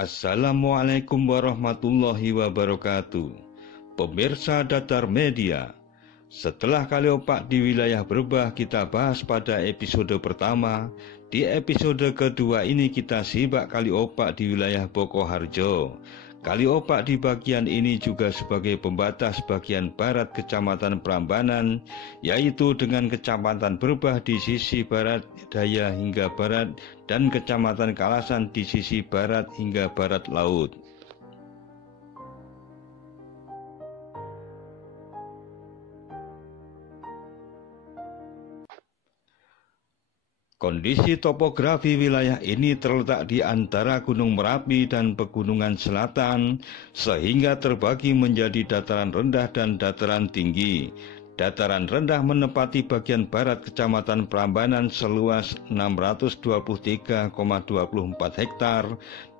Assalamualaikum warahmatullahi wabarakatuh. Pemirsa Datar Media, setelah Kaliopak di wilayah Brebah kita bahas pada episode pertama, di episode kedua ini kita simak Kaliopak di wilayah Bokoharjo. Kaliopak di bagian ini juga sebagai pembatas bagian barat Kecamatan Prambanan, yaitu dengan Kecamatan Brebah di sisi barat daya hingga barat dan Kecamatan Kalasan di sisi barat hingga barat laut. Kondisi topografi wilayah ini terletak di antara Gunung Merapi dan Pegunungan Selatan, sehingga terbagi menjadi dataran rendah dan dataran tinggi. Dataran rendah menempati bagian barat Kecamatan Prambanan seluas 623,24 hektar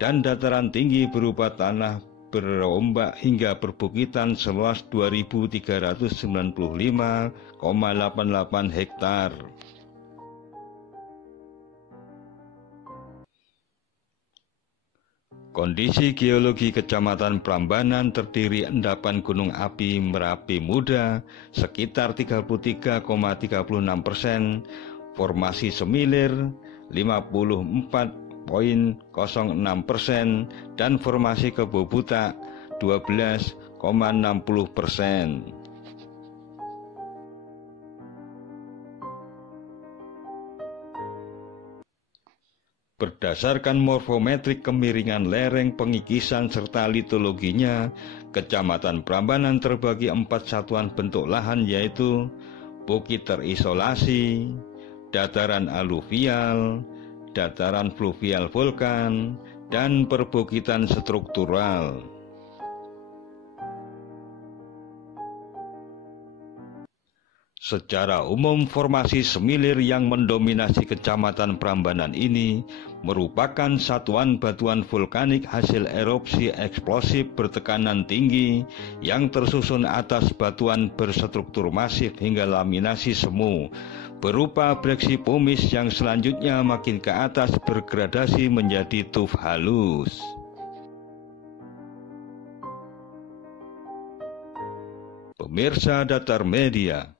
dan dataran tinggi berupa tanah berombak hingga perbukitan seluas 2.395,88 hektar. Kondisi geologi Kecamatan Prambanan terdiri endapan gunung api Merapi Muda sekitar 33,36%, formasi semilir 54,06%, dan formasi kebo butak 12,60%. Berdasarkan morfometrik kemiringan lereng, pengikisan, serta litologinya, Kecamatan Prambanan terbagi 4 satuan bentuk lahan, yaitu bukit terisolasi, dataran aluvial, dataran fluvial vulkan, dan perbukitan struktural. Secara umum, formasi semilir yang mendominasi Kecamatan Prambanan ini merupakan satuan batuan vulkanik hasil erupsi eksplosif bertekanan tinggi yang tersusun atas batuan berstruktur masif hingga laminasi semu berupa breksi pumice yang selanjutnya makin ke atas bergradasi menjadi tuf halus. Pemirsa Datar Media,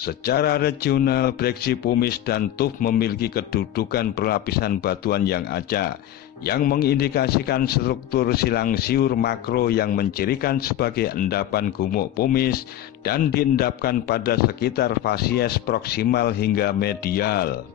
secara regional, breksi pumice dan tuf memiliki kedudukan perlapisan batuan yang acak, yang mengindikasikan struktur silang siur makro yang mencirikan sebagai endapan gumuk pumice dan diendapkan pada sekitar fasies proksimal hingga medial.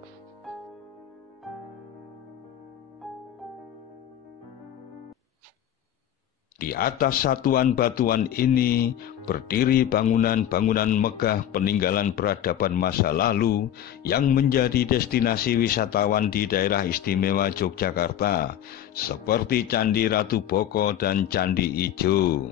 Di atas satuan batuan ini berdiri bangunan-bangunan megah peninggalan peradaban masa lalu yang menjadi destinasi wisatawan di daerah istimewa Yogyakarta, seperti Candi Ratu Boko dan Candi Ijo.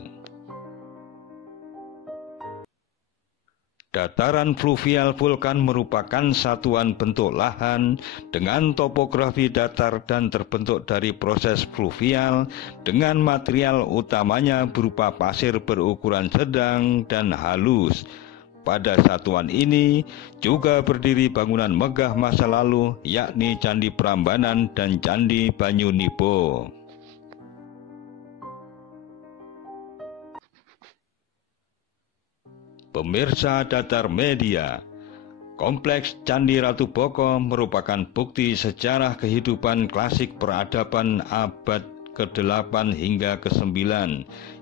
Dataran fluvial vulkan merupakan satuan bentuk lahan dengan topografi datar dan terbentuk dari proses fluvial dengan material utamanya berupa pasir berukuran sedang dan halus. Pada satuan ini juga berdiri bangunan megah masa lalu, yakni Candi Prambanan dan Candi Banyunipo. Pemirsa Datar Media, Kompleks Candi Ratu Boko merupakan bukti sejarah kehidupan klasik peradaban abad ke-8 hingga ke-9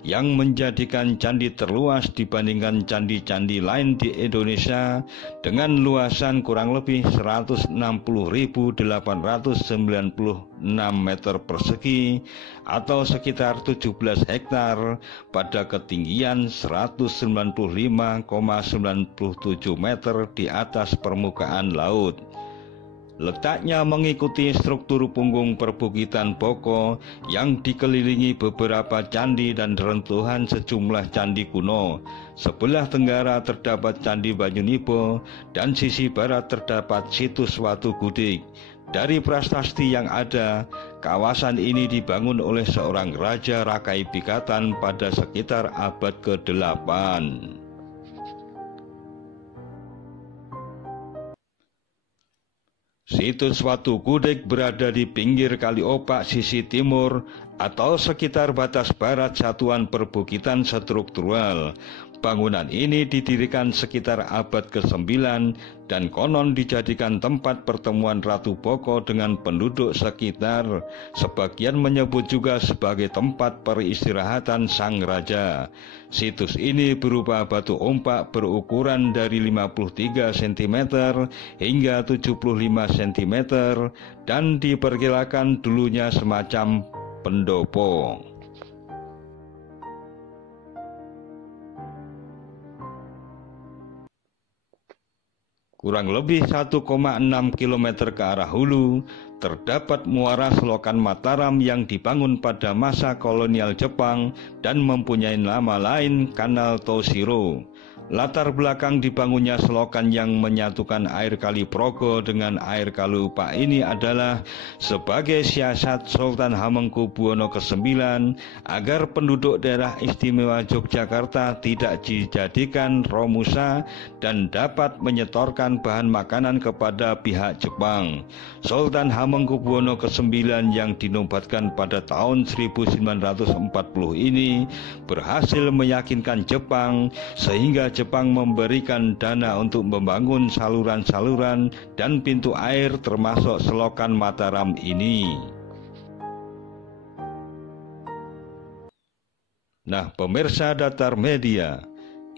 yang menjadikan candi terluas dibandingkan candi-candi lain di Indonesia dengan luasan kurang lebih 160.896 meter persegi atau sekitar 17 hektar pada ketinggian 195,97 meter di atas permukaan laut. Letaknya mengikuti struktur punggung perbukitan Boko yang dikelilingi beberapa candi dan reruntuhan sejumlah candi kuno. Sebelah tenggara terdapat Candi Banyunipo dan sisi barat terdapat situs Watu Gudik. Dari prasasti yang ada, kawasan ini dibangun oleh seorang Raja Rakai Pikatan pada sekitar abad ke-8. Situs Watu Gudeg berada di pinggir Kali Opak sisi timur atau sekitar batas barat satuan perbukitan struktural. Bangunan ini didirikan sekitar abad ke-9 dan konon dijadikan tempat pertemuan Ratu Boko dengan penduduk sekitar. Sebagian menyebut juga sebagai tempat peristirahatan sang raja. Situs ini berupa batu ompak berukuran dari 53 cm hingga 75 cm dan diperkirakan dulunya semacam pendopo. Kurang lebih 1,6 km ke arah hulu, terdapat muara selokan Mataram yang dibangun pada masa kolonial Jepang dan mempunyai nama lain Kanal Toshiro. Latar belakang dibangunnya selokan yang menyatukan air Kali Progo dengan air Kali Opak ini adalah sebagai siasat Sultan Hamengkubuwono ke-9 agar penduduk daerah istimewa Yogyakarta tidak dijadikan romusa dan dapat menyetorkan bahan makanan kepada pihak Jepang. Sultan Hamengkubuwono ke-9 yang dinobatkan pada tahun 1940 ini berhasil meyakinkan Jepang sehingga Jepang memberikan dana untuk membangun saluran-saluran dan pintu air termasuk selokan Mataram ini. Nah, pemirsa Datar Media,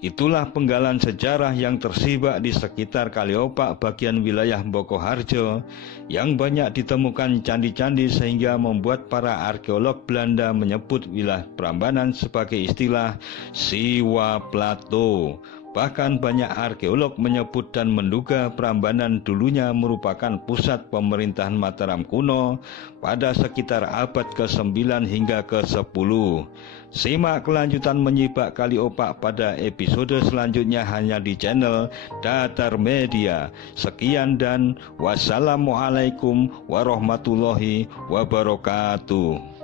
itulah penggalan sejarah yang tersimak di sekitar Kali Opak bagian wilayah Bokoharjo yang banyak ditemukan candi-candi sehingga membuat para arkeolog Belanda menyebut wilayah Prambanan sebagai istilah Siwa Plato. Bahkan banyak arkeolog menyebut dan menduga Prambanan dulunya merupakan pusat pemerintahan Mataram kuno pada sekitar abad ke-9 hingga ke-10. Simak kelanjutan menyibak Kali Opak pada episode selanjutnya hanya di channel Datar Media. Sekian dan wassalamualaikum warahmatullahi wabarakatuh.